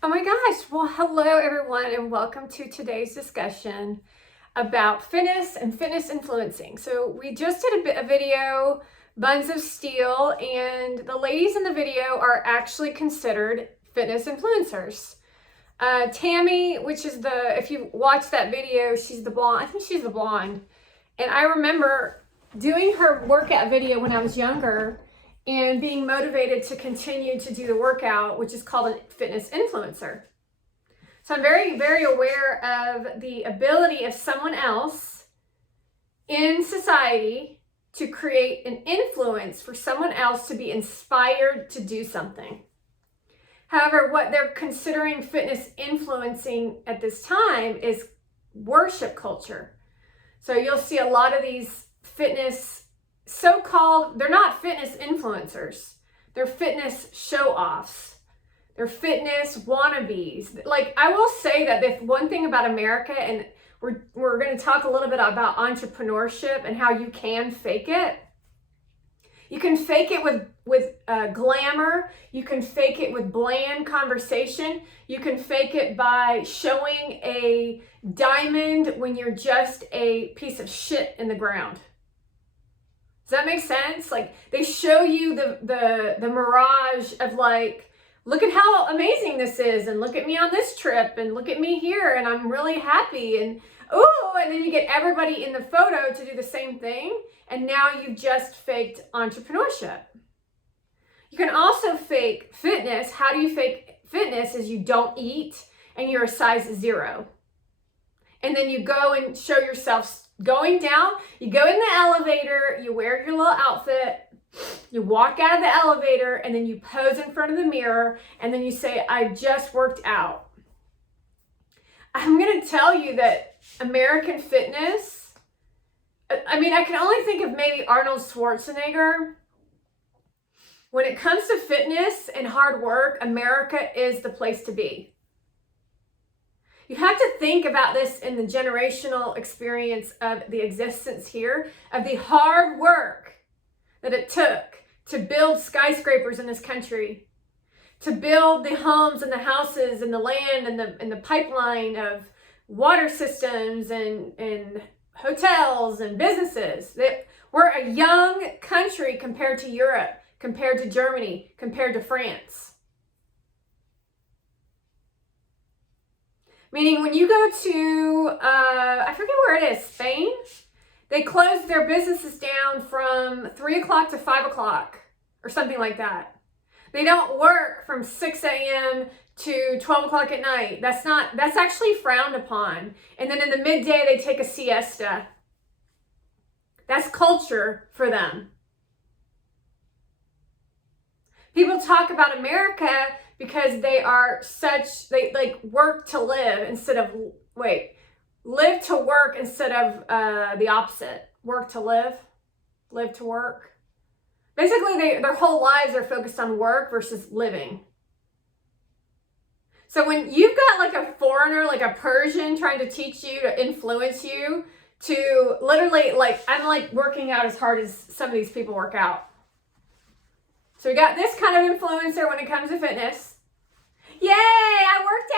Oh my gosh. Well, hello everyone, and welcome to today's discussion about fitness and fitness influencing. So we just did a video, Buns of Steel, and the ladies in the video are actually considered fitness influencers. Tammy, which is if you watch that video, she's the blonde. I think she's the blonde. And I remember doing her workout video when I was younger and being motivated to continue to do the workout, which is called a fitness influencer. So I'm very, very aware of the ability of someone else in society to create an influence for someone else to be inspired to do something. However, what they're considering fitness influencing at this time is worship culture. So you'll see a lot of these fitness so-called, they're not fitness influencers. They're fitness show-offs. They're fitness wannabes. Like, I will say that the one thing about America, and we're going to talk a little bit about entrepreneurship and how you can fake it. You can fake it with glamour. You can fake it with bland conversation. You can fake it by showing a diamond when you're just a piece of shit in the ground. Does that make sense? Like, they show you the mirage of, like, look at how amazing this is, and look at me on this trip, and look at me here, and I'm really happy, and ooh, and then you get everybody in the photo to do the same thing, and now you've just faked entrepreneurship. You can also fake fitness. How do you fake fitness? Is you don't eat, and you're a size 0. And then you go and show yourself going down, you go in the elevator, you wear your little outfit, you walk out of the elevator, and then you pose in front of the mirror, and then you say, I just worked out. I'm going to tell you that American fitness, I mean, I can only think of maybe Arnold Schwarzenegger. When it comes to fitness and hard work, America is the place to be. You have to think about this in the generational experience of the existence here, of the hard work that it took to build skyscrapers in this country, to build the homes and the houses and the land and the pipeline of water systems and hotels and businesses. That we're a young country compared to Europe, compared to Germany, compared to France. Meaning when you go to, I forget where it is, Spain, they close their businesses down from 3 o'clock to 5 o'clock or something like that. They don't work from 6 a.m. to 12 o'clock at night. That's actually frowned upon. And then in the midday, they take a siesta. That's culture for them. People talk about America because they like work to live instead of, live to work instead of the opposite. Work to live to work. Basically, their whole lives are focused on work versus living. So when you've got like a foreigner, like a Persian trying to teach you, to influence you, to literally, like, I'm like working out as hard as some of these people work out. So we got this kind of influencer when it comes to fitness. Yay, I worked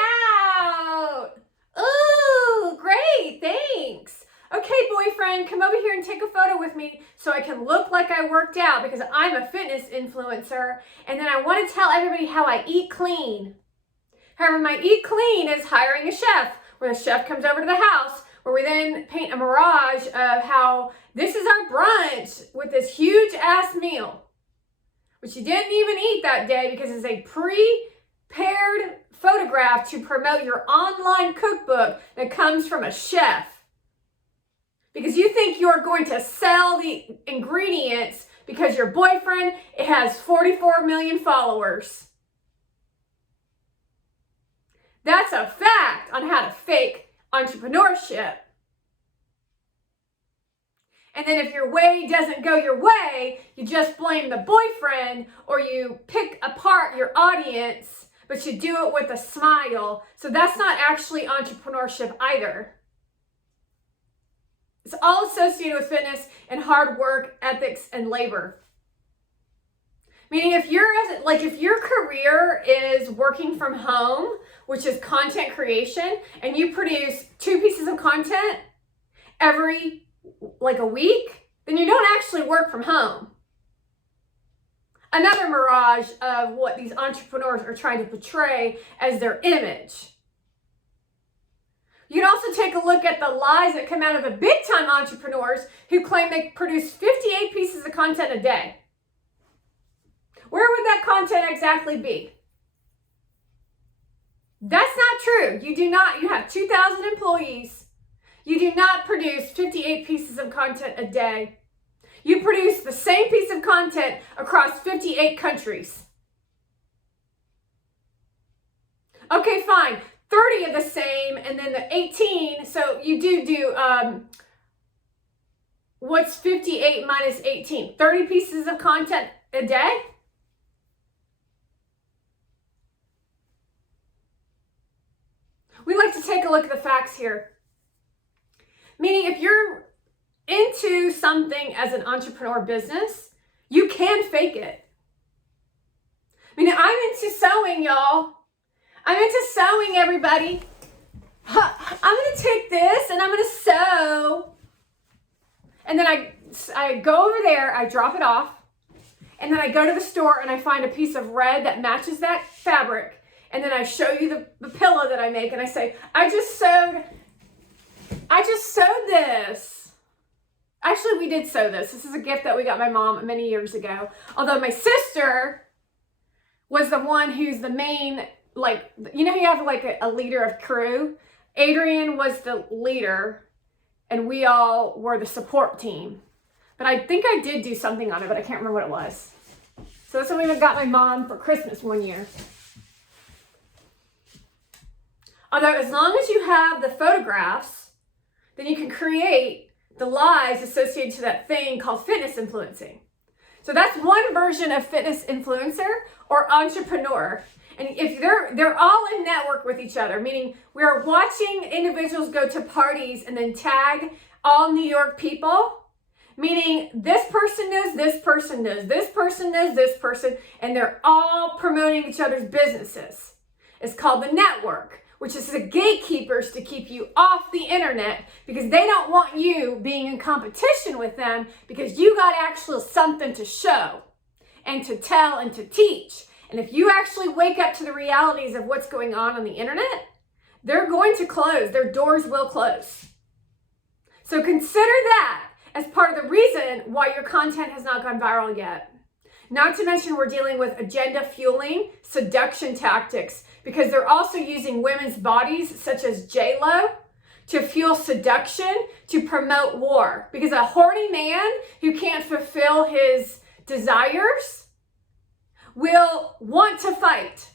out. Ooh, great, thanks. Okay, boyfriend, come over here and take a photo with me so I can look like I worked out because I'm a fitness influencer. And then I want to tell everybody how I eat clean. However, my eat clean is hiring a chef, where the chef comes over to the house, where we then paint a mirage of how this is our brunch with this huge ass meal, which you didn't even eat that day because it's a prepared photograph to promote your online cookbook that comes from a chef. Because you think you're going to sell the ingredients because your boyfriend has 44 million followers. That's a fact on how to fake entrepreneurship. And then if your way doesn't go your way, you just blame the boyfriend, or you pick apart your audience, but you do it with a smile. So that's not actually entrepreneurship either. It's all associated with fitness and hard work, ethics, and labor. Meaning if your career is working from home, which is content creation, and you produce 2 pieces of content every a week, then you don't actually work from home. Another mirage of what these entrepreneurs are trying to portray as their image. You can also take a look at the lies that come out of the big time entrepreneurs who claim they produce 58 pieces of content a day. Where would that content exactly be? That's not true. You do not. You have 2,000 employees. You do not produce 58 pieces of content a day. You produce the same piece of content across 58 countries. Okay, fine. 30 of the same, and then the 18. So you do what's 58 minus 18? 30 pieces of content a day? We like to take a look at the facts here. Meaning if you're into something as an entrepreneur business, you can fake it. Meaning I'm into sewing, y'all. I'm into sewing, everybody. I'm going to take this and I'm going to sew. And then I go over there, I drop it off. And then I go to the store and I find a piece of red that matches that fabric. And then I show you the pillow that I make and I say, I just sewed this. Actually, we did sew this. This is a gift that we got my mom many years ago. Although my sister was the one who's the main, you have a leader of crew. Adrian was the leader and we all were the support team. But I think I did do something on it, but I can't remember what it was. So that's what we got my mom for Christmas one year. Although as long as you have the photographs, then you can create the lies associated to that thing called fitness influencing. So that's one version of fitness influencer or entrepreneur. And if they're all in network with each other, meaning we're watching individuals go to parties and then tag all New York people, meaning this person knows this person knows this person knows this person, and they're all promoting each other's businesses. It's called the network, which is the gatekeepers to keep you off the internet because they don't want you being in competition with them because you got actually something to show and to tell and to teach. And if you actually wake up to the realities of what's going on the internet, they're going to close. Their doors will close. So consider that as part of the reason why your content has not gone viral yet. Not to mention we're dealing with agenda fueling, seduction tactics, because they're also using women's bodies, such as J-Lo, to fuel seduction, to promote war. Because a horny man who can't fulfill his desires will want to fight.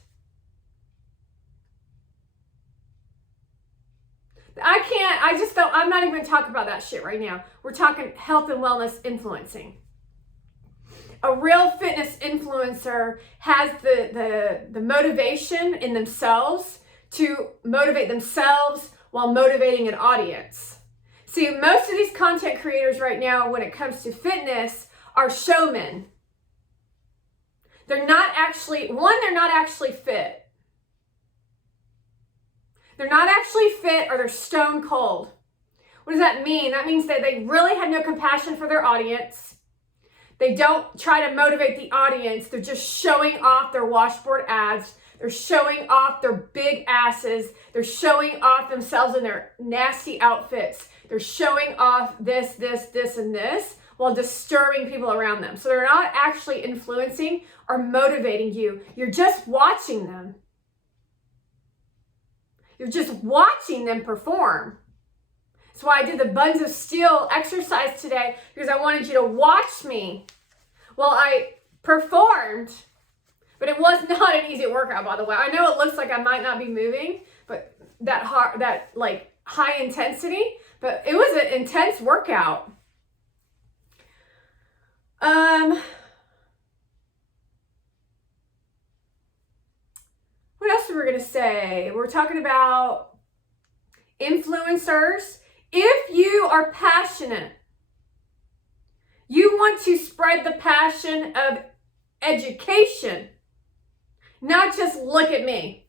I'm not even going to talk about that shit right now. We're talking health and wellness influencing. A real fitness influencer has the motivation in themselves to motivate themselves while motivating an audience. See, most of these content creators right now, when it comes to fitness, are showmen. They're not actually fit. They're not actually fit, or they're stone cold. What does that mean? That means that they really have no compassion for their audience. They don't try to motivate the audience. They're just showing off their washboard abs. They're showing off their big asses. They're showing off themselves in their nasty outfits. They're showing off this, and this while disturbing people around them. So they're not actually influencing or motivating you. You're just watching them. You're just watching them perform. That's why I did the Buns of Steel exercise today, because I wanted you to watch me while I performed. But it was not an easy workout, by the way. I know it looks like I might not be moving, but that high intensity, but it was an intense workout. What else are we going to say? We're talking about influencers. If you are passionate, you want to spread the passion of education, not just look at me.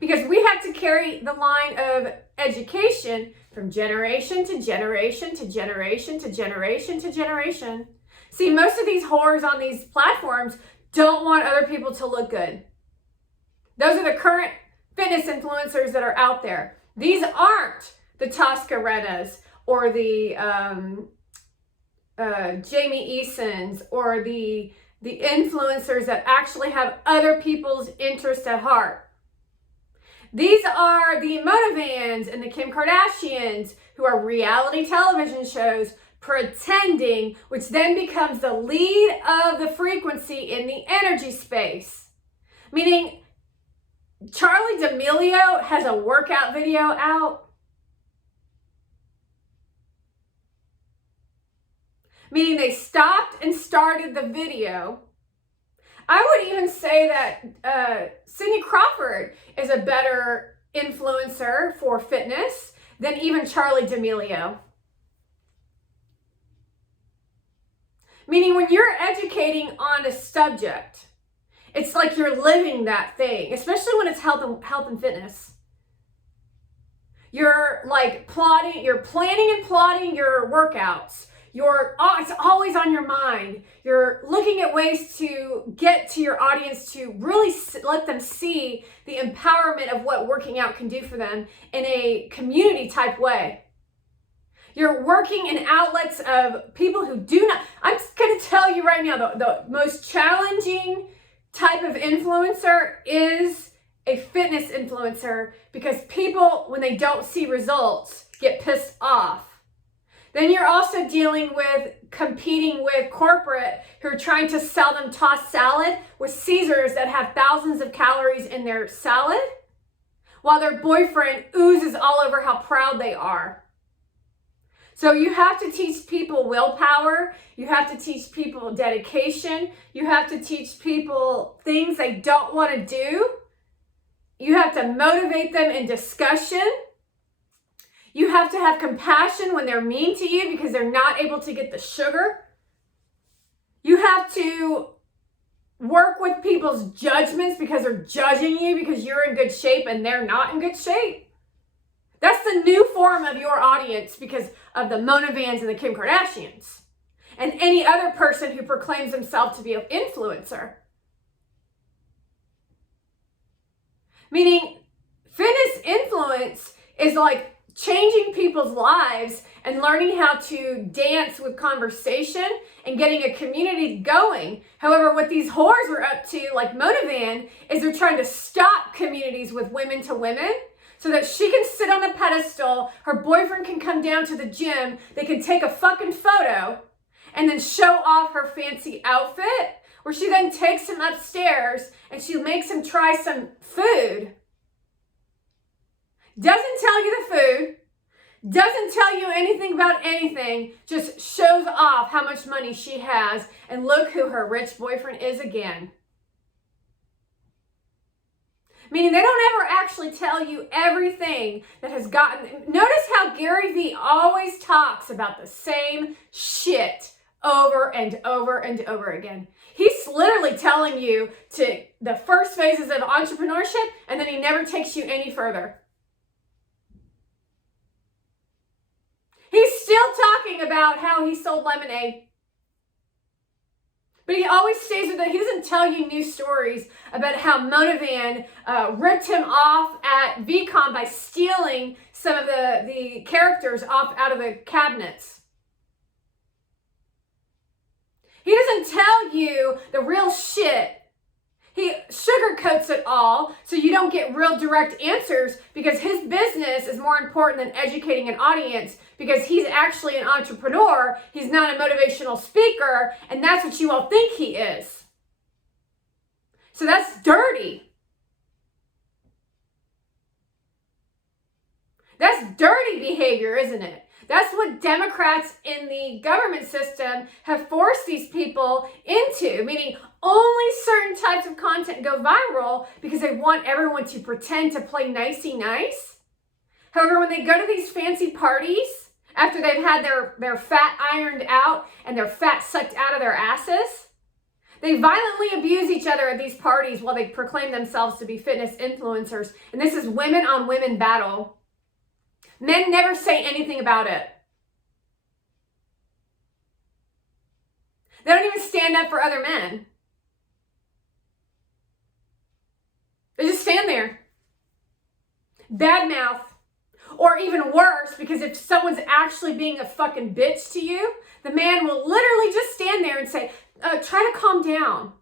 Because we have to carry the line of education from generation to generation to generation to generation to generation. See, most of these whores on these platforms don't want other people to look good. Those are the current fitness influencers that are out there. These aren't the Tosca Rennas or the Jamie Easons or the influencers that actually have other people's interests at heart. These are the Motivans and the Kim Kardashians, who are reality television shows pretending, which then becomes the lead of the frequency in the energy space. Meaning, Charli D'Amelio has a workout video out. Meaning they stopped and started the video. I would even say that Cindy Crawford is a better influencer for fitness than even Charli D'Amelio. Meaning when you're educating on a subject, it's like you're living that thing, especially when it's health and fitness. You're like you're planning and plotting your workouts. It's always on your mind. You're looking at ways to get to your audience to really let them see the empowerment of what working out can do for them in a community type way. You're working in outlets of people who do not. I'm just going to tell you right now, the most challenging type of influencer is a fitness influencer, because people, when they don't see results, get pissed off. Then you're also dealing with competing with corporate who are trying to sell them tossed salad with Caesars that have thousands of calories in their salad, while their boyfriend oozes all over how proud they are. So you have to teach people willpower. You have to teach people dedication. You have to teach people things they don't want to do. You have to motivate them in discussion. You have to have compassion when they're mean to you because they're not able to get the sugar. You have to work with people's judgments because they're judging you because you're in good shape and they're not in good shape. That's the new form of your audience because of the Monavans and the Kim Kardashians and any other person who proclaims himself to be an influencer. Meaning, fitness influence is like changing people's lives and learning how to dance with conversation and getting a community going. However, what these whores are up to, like Motivan, is they're trying to stop communities with women to women so that she can sit on a pedestal, her boyfriend can come down to the gym, they can take a fucking photo and then show off her fancy outfit, where she then takes him upstairs and she makes him try some food. Doesn't tell you the food, doesn't tell you anything about anything, just shows off how much money she has, and look who her rich boyfriend is again. Meaning they don't ever actually tell you everything that has gotten. Notice how Gary Vee always talks about the same shit over and over and over again. He's literally telling you to the first phases of entrepreneurship, and then he never takes you any further. He's still talking about how he sold lemonade. But he always stays with it. He doesn't tell you new stories about how Motivan ripped him off at VCon by stealing some of the characters out of the cabinets. He doesn't tell you the real shit. He sugarcoats it all so you don't get real direct answers, because his business is more important than educating an audience, because he's actually an entrepreneur. He's not a motivational speaker, and that's what you all think he is. So that's dirty. That's dirty behavior, isn't it? That's what Democrats in the government system have forced these people into, meaning only certain types of content go viral because they want everyone to pretend to play nicey nice. However, when they go to these fancy parties, after they've had their fat ironed out and their fat sucked out of their asses, They violently abuse each other at these parties while they proclaim themselves to be fitness influencers. And this is women on women battle. Men never say anything about it. They don't even stand up for other men. They just stand there. Bad mouth. Or even worse, because if someone's actually being a fucking bitch to you, the man will literally just stand there and say, try to calm down.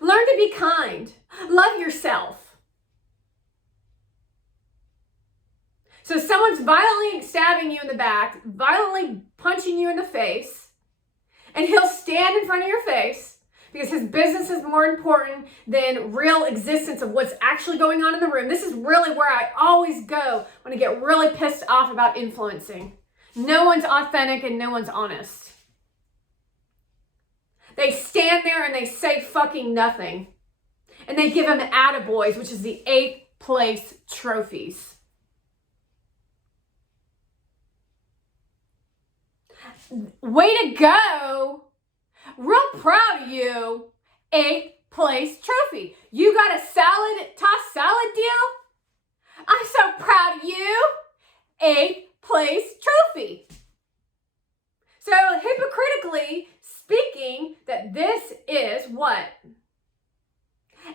Learn to be kind. Love yourself. So someone's violently stabbing you in the back, violently punching you in the face, and he'll stand in front of your face because his business is more important than real existence of what's actually going on in the room. This is really where I always go when I get really pissed off about influencing. No one's authentic and no one's honest. They stand there and they say fucking nothing. And they give him attaboys, which is the 8th place trophies. Way to go. Real proud of you. 8th place trophy. You got a tossed salad deal? I'm so proud of you. 8th place trophy. So hypocritically speaking, that this is what?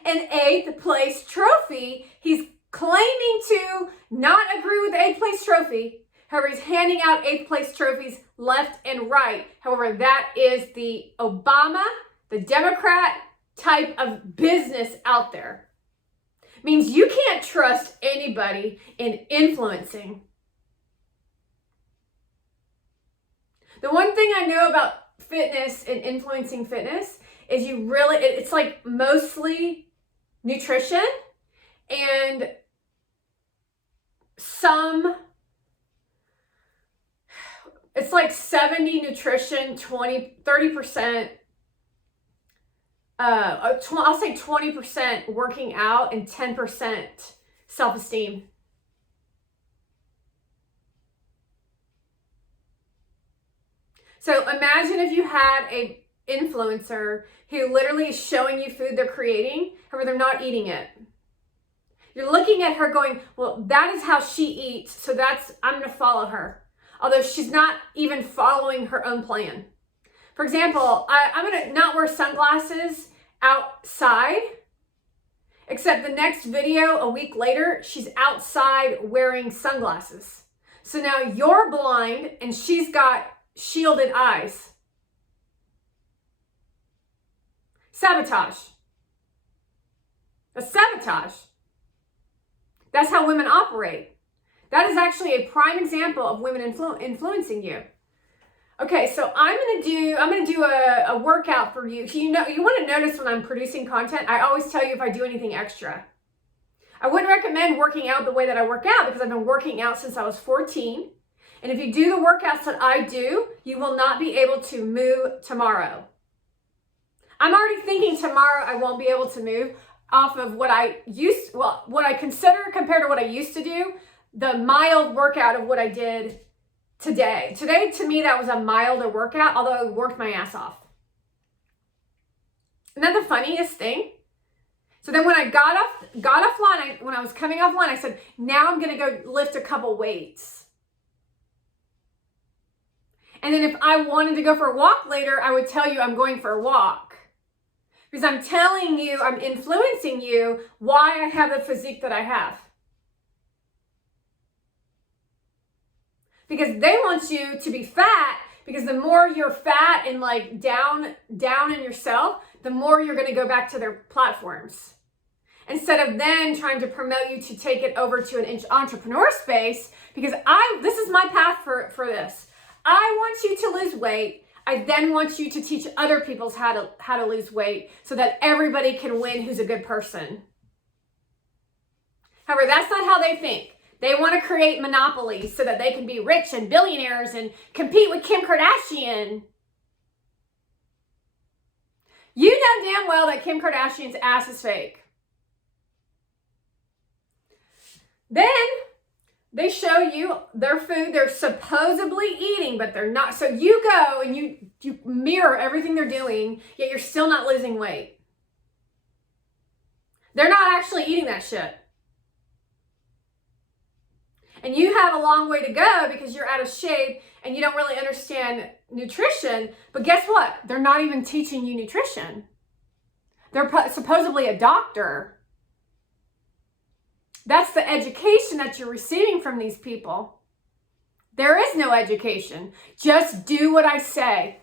An 8th place trophy. He's claiming to not agree with the 8th place trophy. However, he's handing out 8th place trophies left and right. However, that is the Obama, the Democrat type of business out there. Means you can't trust anybody in influencing. The one thing I know about fitness and influencing fitness is it's like mostly nutrition and it's like 70 nutrition, 30%, I'll say 20% working out and 10% self-esteem. So imagine if you had a influencer who literally is showing you food they're creating, however they're not eating it. You're looking at her going, well, that is how she eats, so I'm going to follow her. Although she's not even following her own plan. For example, I'm going to not wear sunglasses outside, except the next video a week later, she's outside wearing sunglasses. So now you're blind and she's got shielded eyes. Sabotage. A sabotage. That's how women operate. That is actually a prime example of women influencing you. Okay, so I'm gonna do a workout for you. You want to notice when I'm producing content, I always tell you if I do anything extra. I wouldn't recommend working out the way that I work out because I've been working out since I was 14. And if you do the workouts that I do, you will not be able to move tomorrow. I'm already thinking tomorrow I won't be able to move off of what I consider compared to what I used to do, the mild workout of what I did today. Today, to me, that was a milder workout, although I worked my ass off. Isn't that the funniest thing? So then when I got offline, when I was coming offline, I said, now I'm going to go lift a couple weights. And then if I wanted to go for a walk later, I would tell you I'm going for a walk. Because I'm telling you, I'm influencing you why I have the physique that I have. Because they want you to be fat, because the more you're fat and like down in yourself, the more you're going to go back to their platforms. Instead of then trying to promote you to take it over to an entrepreneur space, because this is my path for this. I want you to lose weight. I then want you to teach other people how to lose weight so that everybody can win who's a good person. However, that's not how they think. They want to create monopolies so that they can be rich and billionaires and compete with Kim Kardashian. You know damn well that Kim Kardashian's ass is fake. Then They show you their food they're supposedly eating, but they're not. So you go and you mirror everything they're doing, yet you're still not losing weight. They're not actually eating that shit. And you have a long way to go because you're out of shape and you don't really understand nutrition. But guess what? They're not even teaching you nutrition. They're supposedly a doctor. That's the education that you're receiving from these people. There is no education. Just do what I say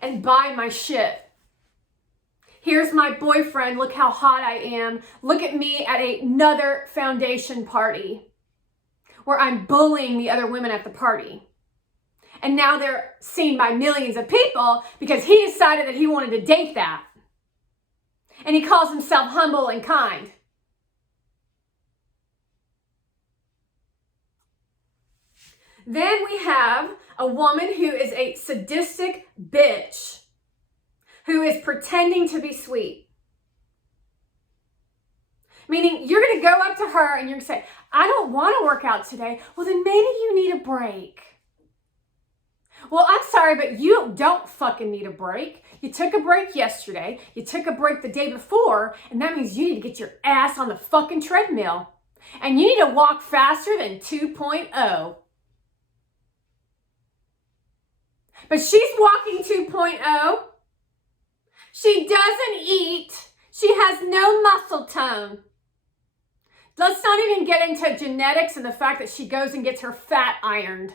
and buy my shit. Here's my boyfriend. Look how hot I am. Look at me at another foundation party where I'm bullying the other women at the party. And now they're seen by millions of people because he decided that he wanted to date that. And he calls himself humble and kind. Then we have a woman who is a sadistic bitch who is pretending to be sweet. Meaning you're going to go up to her and you're going to say, I don't want to work out today. Well, then maybe you need a break. Well, I'm sorry, but you don't fucking need a break. You took a break yesterday. You took a break the day before. And that means you need to get your ass on the fucking treadmill. And you need to walk faster than 2.0. But she's walking 2.0. She doesn't eat. She has no muscle tone. Let's not even get into genetics and the fact that she goes and gets her fat ironed.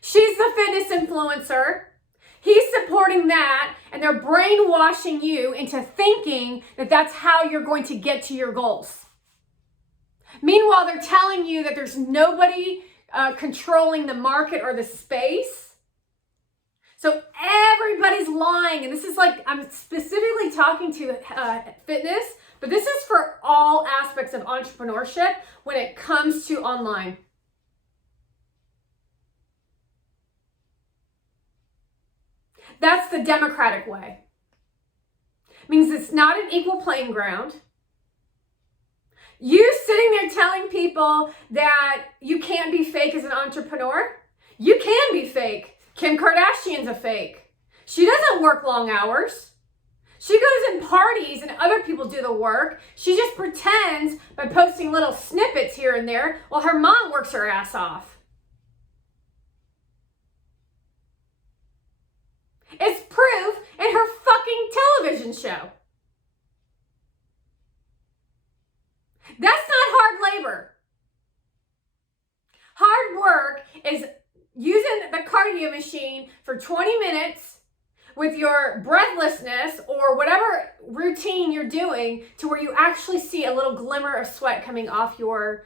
She's the fitness influencer. He's supporting that, and they're brainwashing you into thinking that that's how you're going to get to your goals. Meanwhile, they're telling you that there's nobody controlling the market or the space. So everybody's lying. And this is like, I'm specifically talking to fitness, but this is for all aspects of entrepreneurship when it comes to online. That's the democratic way. It means it's not an equal playing ground. You sitting there telling people that you can't be fake as an entrepreneur. You can be fake. Kim Kardashian's a fake. She doesn't work long hours. She goes and parties and other people do the work. She just pretends by posting little snippets here and there while her mom works her ass off. It's proof in her fucking television show. That's not hard labor. Hard work is using the cardio machine for 20 minutes with your breathlessness or whatever routine you're doing to where you actually see a little glimmer of sweat coming off your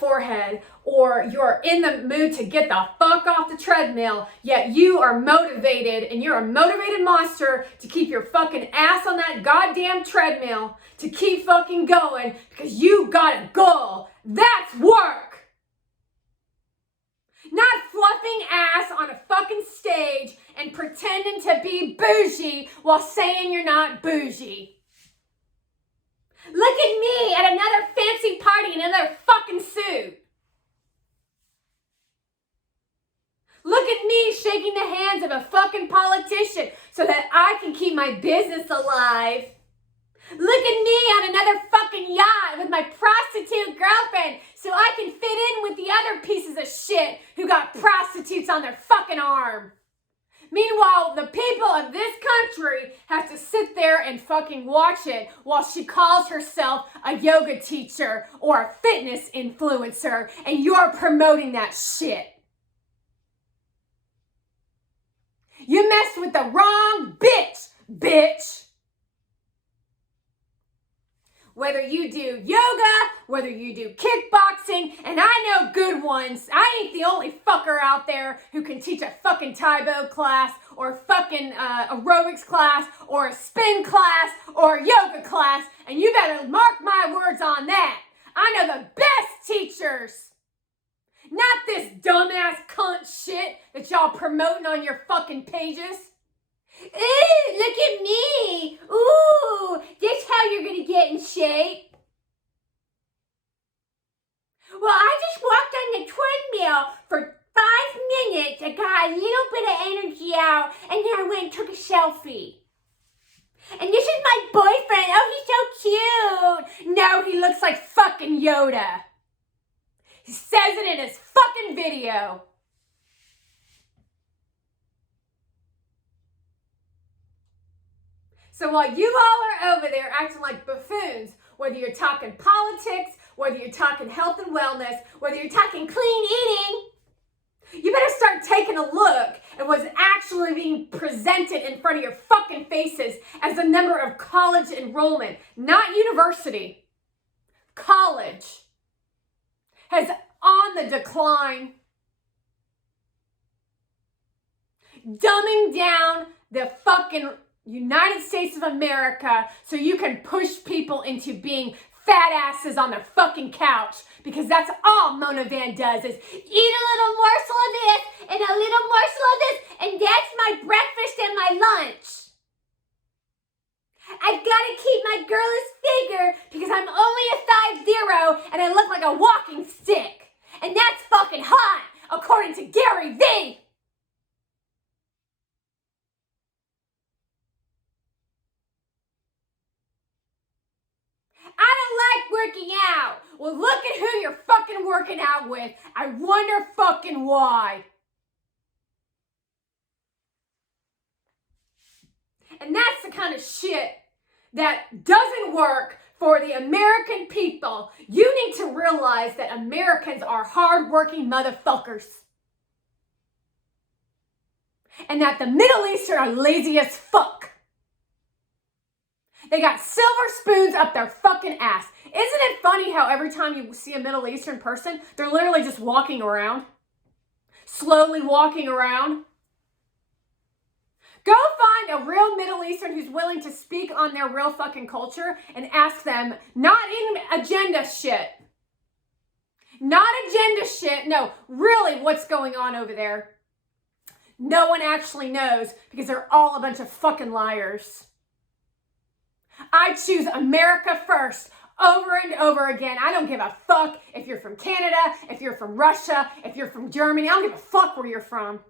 forehead, or you're in the mood to get the fuck off the treadmill, yet you are motivated and you're a motivated monster to keep your fucking ass on that goddamn treadmill, to keep fucking going because you got a goal. That's work. Not fluffing ass on a fucking stage and pretending to be bougie while saying you're not bougie. Look at me at another fancy party in another fucking suit. Look at me shaking the hands of a fucking politician so that I can keep my business alive. Look at me on another fucking yacht with my prostitute girlfriend so I can fit in with the other pieces of shit who got prostitutes on their fucking arm. Meanwhile, the people of this country have to sit there and fucking watch it while she calls herself a yoga teacher or a fitness influencer, and you're promoting that shit. You messed with the wrong bitch. Whether you do yoga, whether you do kickboxing, and I know good ones. I ain't the only fucker out there who can teach a fucking Taekwondo class or a fucking aerobics class or a spin class or a yoga class, and you better mark my words on that. I know the best teachers. Not this dumbass cunt shit that y'all promoting on your fucking pages. Ooh, look at me. Ooh, that's how you're going to get in shape. and then I went and took a selfie. And this is my boyfriend. Oh, he's so cute. No, he looks like fucking Yoda. He says it in his fucking video. So while you all are over there acting like buffoons, whether you're talking politics, whether you're talking health and wellness, whether you're talking clean eating, you better start taking a look at what's actually being presented in front of your fucking faces as the number of college enrollment, not university, college, has on the decline. Dumbing down the fucking United States of America so you can push people into being fat asses on their fucking couch, because that's all Mona Van does is eat a little morsel of this and a little morsel of this, and that's my breakfast and my lunch. I've got to keep my girlish figure because I'm only a 5'0" and I look like a walking stick, and that's fucking hot according to Gary Vee. I don't like working out. Well, look at who you're fucking working out with. I wonder fucking why. And that's the kind of shit that doesn't work for the American people. You need to realize that Americans are hardworking motherfuckers. And that the Middle Eastern are lazy as fuck. They got silver spoons up their fucking ass. Isn't it funny how every time you see a Middle Eastern person, they're literally just walking around? Slowly walking around? Go find a real Middle Eastern who's willing to speak on their real fucking culture and ask them, not in agenda shit. Not agenda shit. No, really what's going on over there. No one actually knows because they're all a bunch of fucking liars. I choose America first over and over again. I don't give a fuck if you're from Canada, if you're from Russia, if you're from Germany. I don't give a fuck where you're from.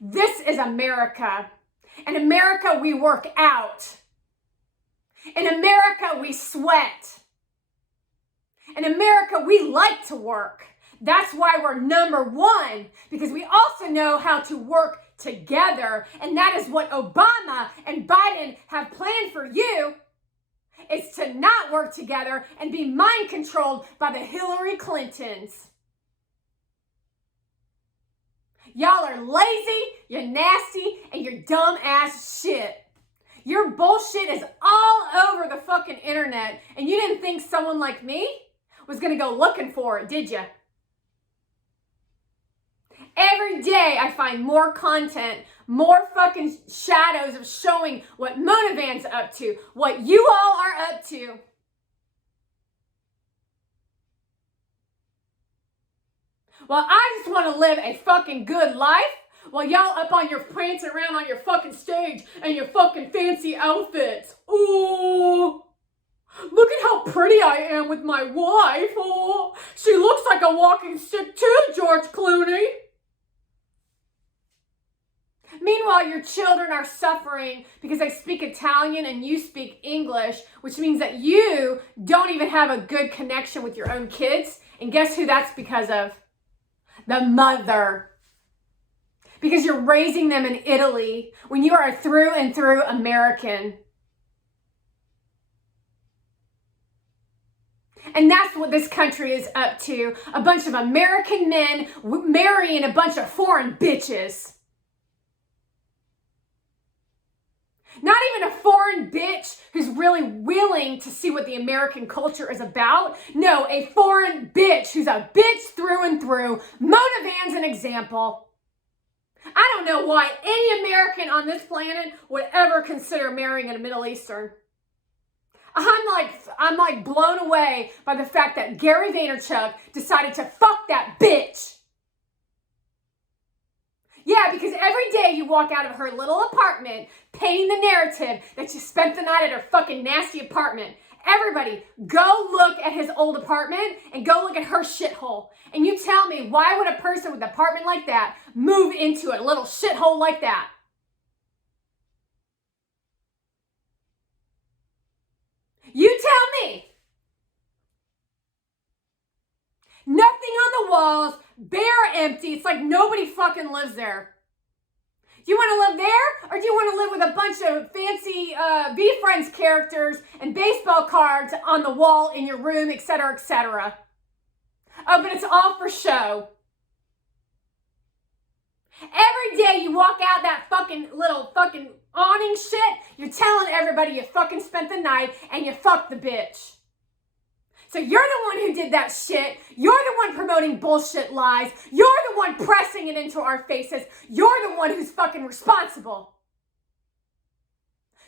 This is America. In America, we work out. In America, we sweat. In America, we like to work. That's why we're number one, because we also know how to work together. And that is what Obama and Biden have planned for you. Is to not work together and be mind controlled by the Hillary Clintons. Y'all are lazy, you're nasty, and you're dumb ass shit. Your bullshit is all over the fucking internet, and you didn't think someone like me was gonna go looking for it, did you? Every day I find more content, more fucking shadows of showing what Mona Van's up to, what you all are up to. Well, I just want to live a fucking good life while y'all up on your prancing around on your fucking stage and your fucking fancy outfits. Ooh, look at how pretty I am with my wife. Oh, she looks like a walking stick too, George Clooney. Meanwhile, your children are suffering because they speak Italian and you speak English, which means that you don't even have a good connection with your own kids. And guess who that's because of? The mother. Because you're raising them in Italy when you are through and through American. And that's what this country is up to. A bunch of American men marrying a bunch of foreign bitches. Not even a foreign bitch who's really willing to see what the American culture is about. No, a foreign bitch who's a bitch through and through. Mona Van's an example. I don't know why any American on this planet would ever consider marrying a Middle Eastern. I'm like blown away by the fact that Gary Vaynerchuk decided to fuck that bitch. Yeah, because every day you walk out of her little apartment painting the narrative that you spent the night at her fucking nasty apartment. Everybody, go look at his old apartment and go look at her shithole. And you tell me, why would a person with an apartment like that move into a little shithole like that? You tell me. Nothing on the walls, bare, empty. It's like nobody fucking lives there. Do you want to live there, or do you want to live with a bunch of fancy Be Friends characters and baseball cards on the wall in your room, etc., etc.? Oh, but it's all for show. Every day you walk out that fucking little fucking awning shit, you're telling everybody you fucking spent the night and you fucked the bitch. So you're the one who did that shit. You're the one promoting bullshit lies. You're the one pressing it into our faces. You're the one who's fucking responsible.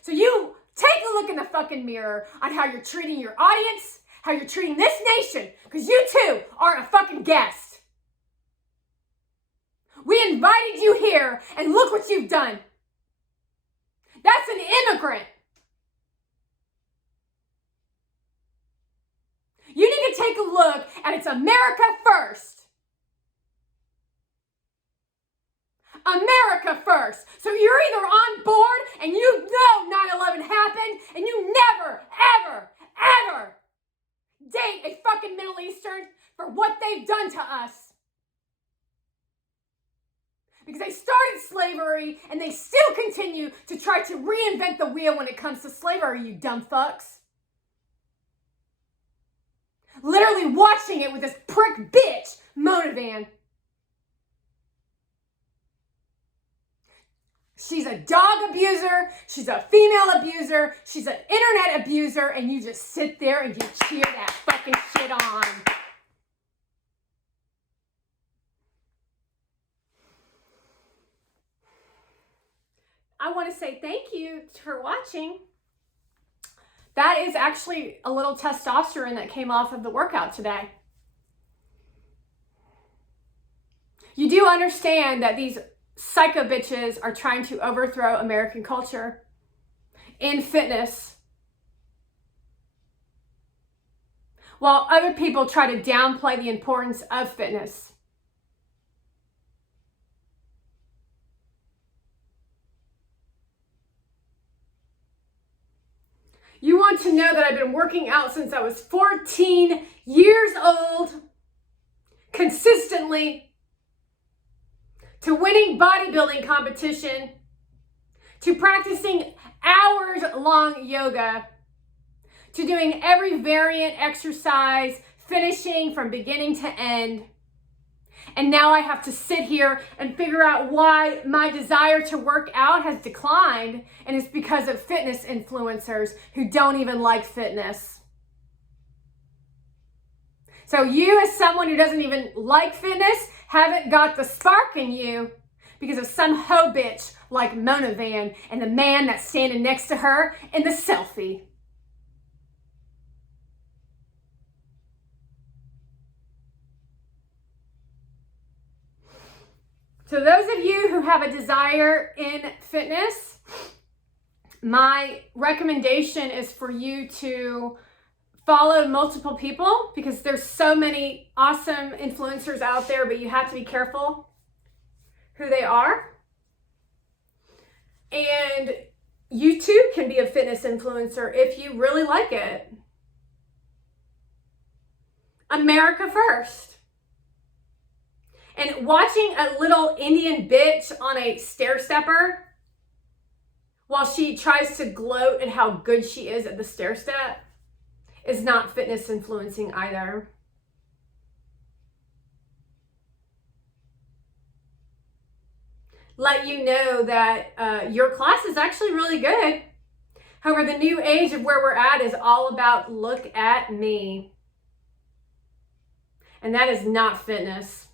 So you take a look in the fucking mirror on how you're treating your audience, how you're treating this nation, because you too are a fucking guest. We invited you here, and look what you've done. That's an immigrant. You need to take a look at It's America First. America first. So you're either on board and you know 9/11 happened and you never, ever, ever date a fucking Middle Eastern for what they've done to us. Because they started slavery and they still continue to try to reinvent the wheel when it comes to slavery, you dumb fucks. Literally watching it with this prick bitch, Mona Van. She's a dog abuser, she's a female abuser, she's an internet abuser, and you just sit there and you cheer that fucking shit on. I want to say thank you for watching. That is actually a little testosterone that came off of the workout today. You do understand that these psycho bitches are trying to overthrow American culture in fitness, while other people try to downplay the importance of fitness. You want to know that I've been working out since I was 14 years old, consistently, to winning bodybuilding competition, to practicing hours-long yoga, to doing every variant exercise, finishing from beginning to end. And now I have to sit here and figure out why my desire to work out has declined, and it's because of fitness influencers who don't even like fitness. So you, as someone who doesn't even like fitness, haven't got the spark in you because of some hoe bitch like Mona Van and the man that's standing next to her in the selfie. So those of you who have a desire in fitness, my recommendation is for you to follow multiple people, because there's so many awesome influencers out there, but you have to be careful who they are. And you too can be a fitness influencer if you really like it. America first. And watching a little Indian bitch on a stair stepper while she tries to gloat at how good she is at the stair step is not fitness influencing either. Let you know that your class is actually really good. However, the new age of where we're at is all about look at me. And that is not fitness.